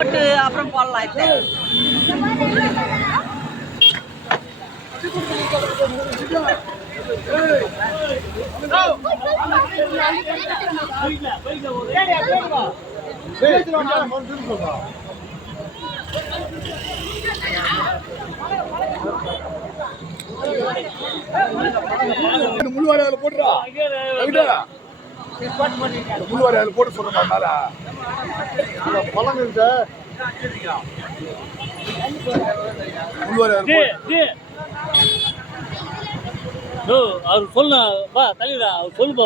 போட்டு அப்புறம் போடலாம் இது. முள்ளுவாரி அதில் போட்டுறா முள்ளுவாரி அதில் போட்டு சொல்றேன் மேல பழம் இருக்கு முள்ளுவாரி அவர் சொல்லுப்பா தலைவரா அவர் சொல்லுப்பா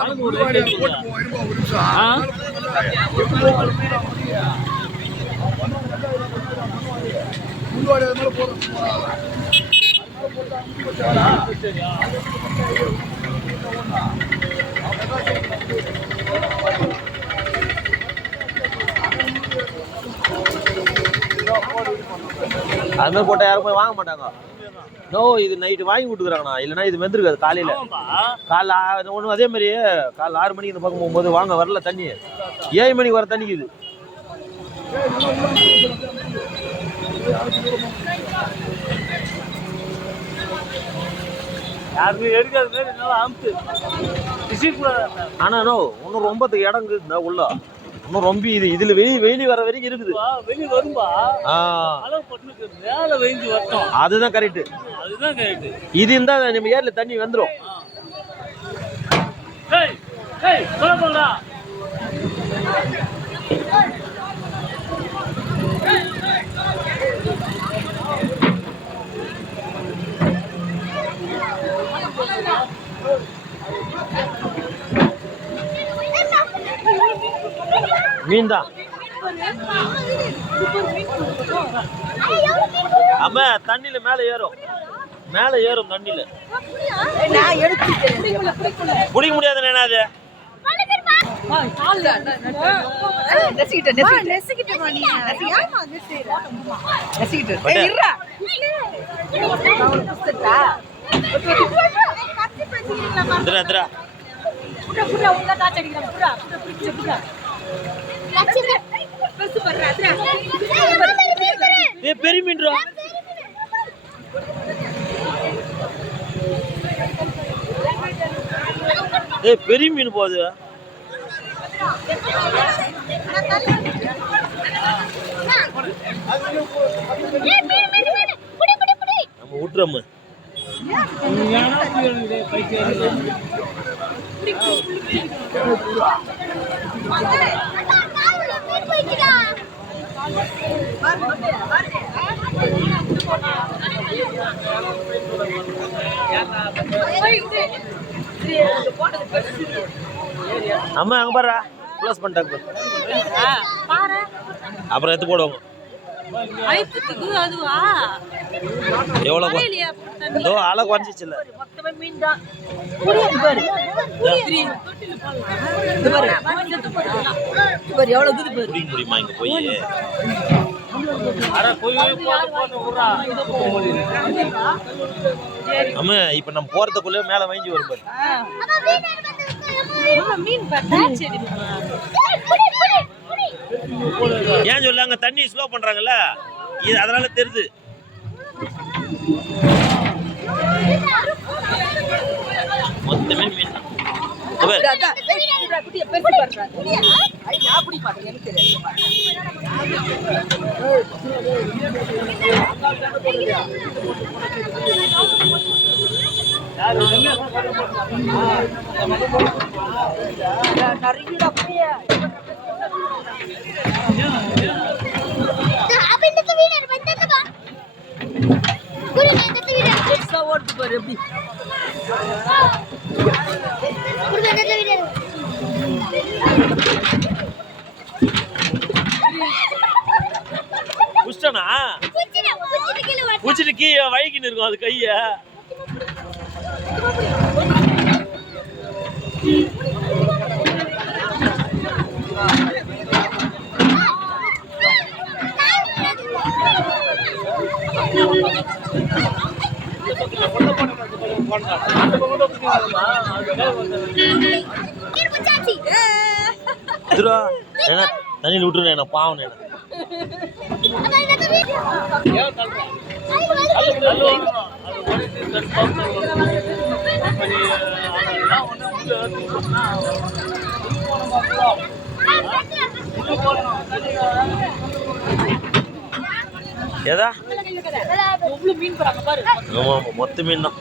அவருக்கு முள்ளுவாரி அதில் போட்டு போவோம் ஒரு நிமிஷம் முள்ளுவாரி அது மேலே போதும் அது மாதிரி போட்டால் யாரும் போய் வாங்க மாட்டாங்க. நோ இது நைட்டு வாங்கி கொடுக்குறாங்கண்ணா, இல்லைன்னா இது வெந்திருக்காது. காலைல ஒன்றும் அதே மாதிரி காலைல 6 மணிக்கு இந்த பக்கம் போகும்போது வாங்க வரல தண்ணி, 7 மணிக்கு வர தண்ணிக்கு இது. ஆனா நோ இன்னும் ரொம்ப இடம் இருக்குதா உள்ள, இன்னும் ரொம்ப இது இதுல வெயில் வர வரைக்கும் இருக்குது. வெளியே வரும்பா மேல வெயிஞ்சு வரட்டும், அதுதான் கரெக்ட். இது இருந்தா நம்ம ஏர்ல தண்ணி வந்துடும். மீன் தான் ஆமா, தண்ணியில மேல ஏறும் தண்ணியில குடிக்க முடியாது. என்னது பெரிய மீன் பெரிய மீன் போகுது. நம்ம விட்டுறோம். அம்மா அங்க பாரு க்ளோஸ் பண்ணிட்டாங்க, அப்புறம் எடுத்து போடுவாங்க. எவ்வளவு இதோ ஆளை குறைஞ்சிச்சுல. முடியுமா இங்க போய்? ஆமா, இப்ப நம்ம போறதுக்குள்ள மேல வாங்கி வரும் பாரு. ஏன் சொல்லாங்க, தண்ணி ஸ்லோ பண்றாங்கல்ல இது, அதனால தெரியுது. மொத்தமே மீன் பூச்சிட்டு கீழே வழிக்கின்னு இருக்கும் அது கைய. தண்ணியில் விட்டுருவேன் என்ன பாவம் என்ன ஏன் தள்ளுறோம்? தள்ளு வரணும். அது உடைச்சு தள்ளி பார்த்து இப்படி அதெல்லாம் ஒண்ணு உள்ள எடுத்துக்கிட்டோம்னா உள்ள போடணும். ஏதா எவ்வளவு மீன் போறாங்க பாரு. ஆமா மொத்த மீன் தான்